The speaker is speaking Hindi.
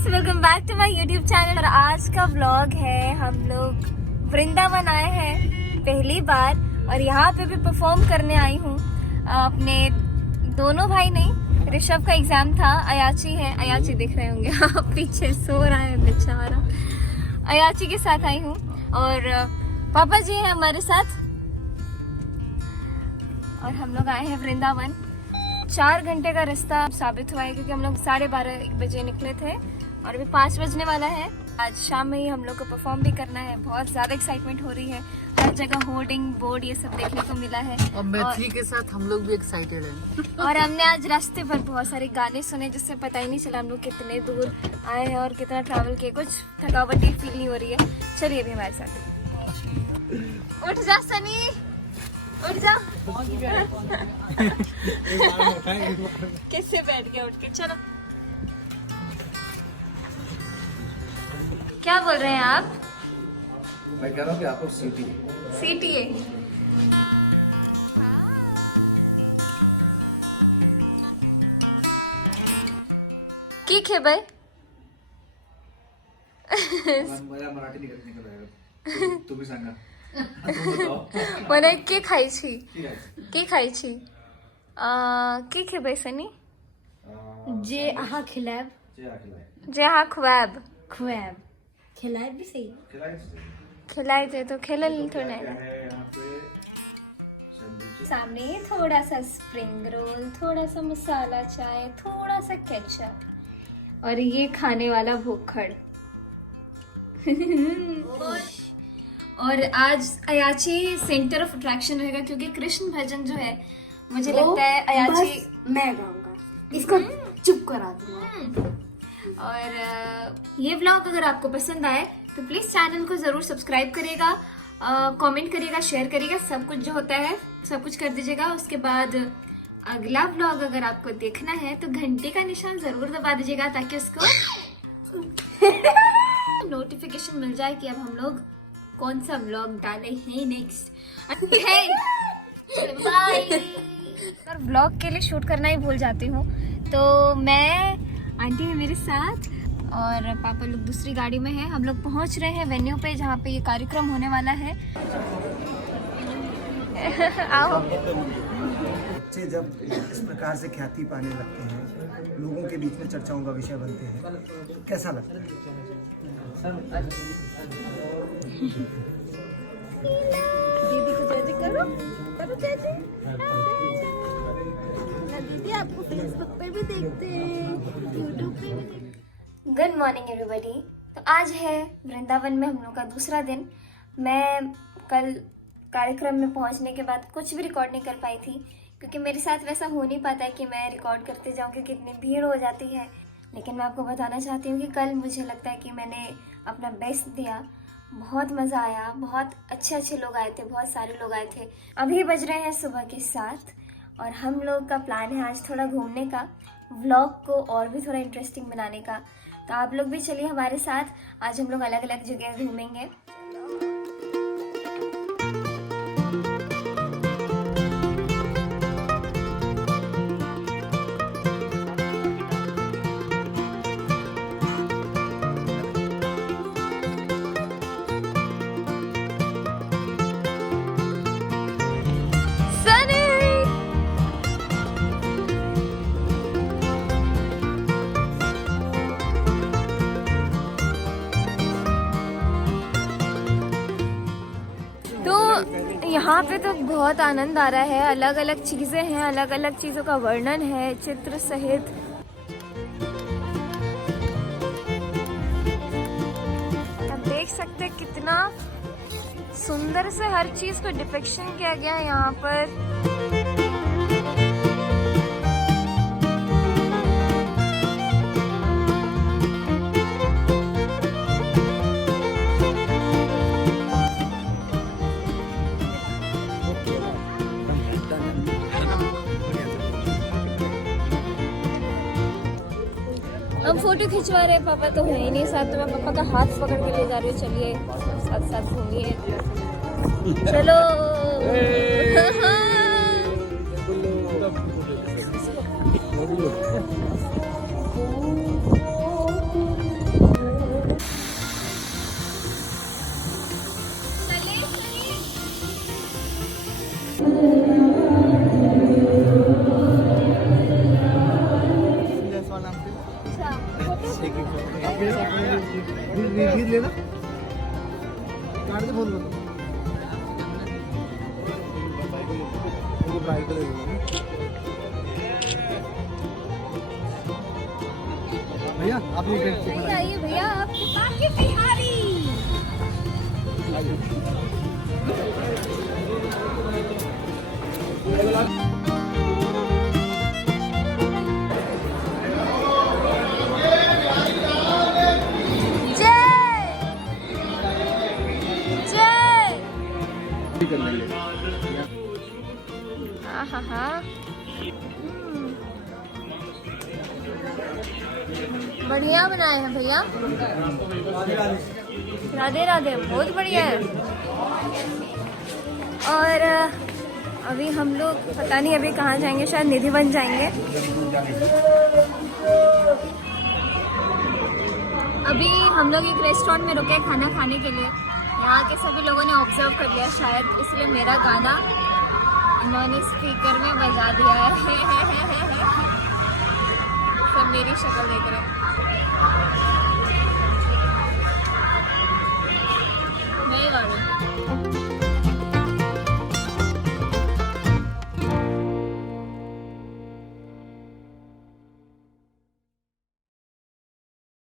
Guys, welcome back to my YouTube channel. और आज का व्लॉग है, हम लोग वृंदावन आए हैं पहली बार और यहाँ पे भी परफॉर्म करने आई हूँ। अपने दोनों भाई नहीं, ऋषभ का एग्जाम था, अयाची है, अयाची दिख रहे होंगे आप पीछे सो रहा है बेचारा। अयाची के साथ आई हूँ और पापा जी हैं हमारे साथ और हम लोग आए हैं वृंदावन। 4 घंटे का रास्ता साबित हुआ है क्योंकि हम लोग 12:30-1 बजे निकले थे और अभी 5 बजने वाला है। आज शाम में ही हम लोग को परफॉर्म भी करना है। बहुत ज्यादा एक्साइटमेंट हो रही है, हर जगह होर्डिंग बोर्ड ये सब देखने को मिला है और मैथिली के साथ हम लोग भी एक्साइटेड हैं। और हमने आज रास्ते पर बहुत सारे गाने सुने जिससे पता ही नहीं चला हम लोग कितने दूर आए हैं और कितना ट्रैवल किए। कुछ थकावटी फील नहीं हो रही है। चलिए अभी हमारे साथ। उठ जा सनी, उठ जा। कैसे बैठ गया उठ के? चलो, क्या बोल रहे हैं आप? मैं कह रहा हूँ कि आपको सीटी सीटीए की खे भाई मला मराठी निकल जाएगा। तू भी सांगा। મને કે ખાઈ છી કે ખાઈ છી કે ખે ભાઈ સની जे आहा खिलाब જે હા ખ્વાબ खुआब खिलाब भी सही खिलाए थे तो खेलल थोड़ा यहाँ पे सामने थोड़ा सा स्प्रिंग रोल, थोड़ा सा मसाला चाय, थोड़ा सा केचप और ये खाने वाला भूखड़। और आज अयाची सेंटर ऑफ अट्रैक्शन रहेगा क्योंकि कृष्ण भजन जो है मुझे लगता है अयाची मैं गाऊंगा, इसको चुप करा दूंगा। और ये व्लॉग अगर आपको पसंद आए तो प्लीज चैनल को जरूर सब्सक्राइब करिएगा, कमेंट करिएगा, शेयर करिएगा, सब कुछ जो होता है सब कुछ कर दीजिएगा। उसके बाद अगला व्लॉग अगर आपको देखना है तो घंटे का निशान जरूर दबा दीजिएगा ताकि उसको नोटिफिकेशन मिल जाए कि अब हम लोग कौन सा व्लॉग डाले हैं नेक्स्ट। बाय। पर व्लॉग के लिए शूट करना ही भूल जाती हूँ तो मैं, आंटी है मेरे साथ और पापा लोग दूसरी गाड़ी में हैं। हम लोग पहुँच रहे हैं वेन्यू पे जहाँ पे ये कार्यक्रम होने वाला है। आओ। बच्चे जब इस प्रकार से ख्याति पाने लगते हैं, लोगों के बीच में चर्चाओं का विषय बनते हैं, तो कैसा लगता है? दीदी को जय जय करो, करो जय जय। दीदी आपको फेसबुक पे भी देखते हैं, यूट्यूब पे भी देखते हैं। Good morning everybody. तो आज है वृंदावन में हम लोग का दूसरा दिन। मैं कल कार्यक्रम में पहुंचने के बाद कुछ भी रिकॉर्ड नहीं कर पाई थी क्योंकि मेरे साथ वैसा हो नहीं पाता है कि मैं रिकॉर्ड करते जाऊं क्योंकि इतनी भीड़ हो जाती है। लेकिन मैं आपको बताना चाहती हूँ कि कल मुझे लगता है कि मैंने अपना बेस्ट दिया। बहुत मज़ा आया, बहुत अच्छे लोग आए थे, बहुत सारे लोग आए थे। अभी बज रहे हैं सुबह के 7 और हम लोग का प्लान है आज थोड़ा घूमने का, व्लॉग को और भी थोड़ा इंटरेस्टिंग बनाने का। तो आप लोग भी चलिए हमारे साथ। आज हम लोग अलग अलग जगह घूमेंगे। यहाँ पे तो बहुत आनंद आ रहा है। अलग अलग चीजें हैं, अलग अलग चीजों का वर्णन है चित्र सहित। आप देख सकते हैं कितना सुंदर से हर चीज को डिपिक्शन किया गया है यहाँ पर। हम फोटो खिंचवा रहे हैं, पापा तो है ही नहीं साथ, तो मैं पापा का हाथ पकड़ के ले जा रही हूँ। चलिए साथ साथ घूमिए, चलो। लेना काट के फोन करो भैया आप आइए भैया आपके पास की बिहारी। बढ़िया बनाए हैं भैया। राधे राधे, बहुत बढ़िया है। और अभी हम लोग पता नहीं अभी कहाँ जाएंगे, शायद निधिवन जाएंगे। अभी हम लोग एक रेस्टोरेंट में रुके खाना खाने के लिए। यहाँ के सभी लोगों ने ऑब्जर्व कर लिया शायद, इसलिए मेरा गाना इन्होंने स्पीकर में बजा दिया है। सब मेरी शक्ल देख रहे हैं।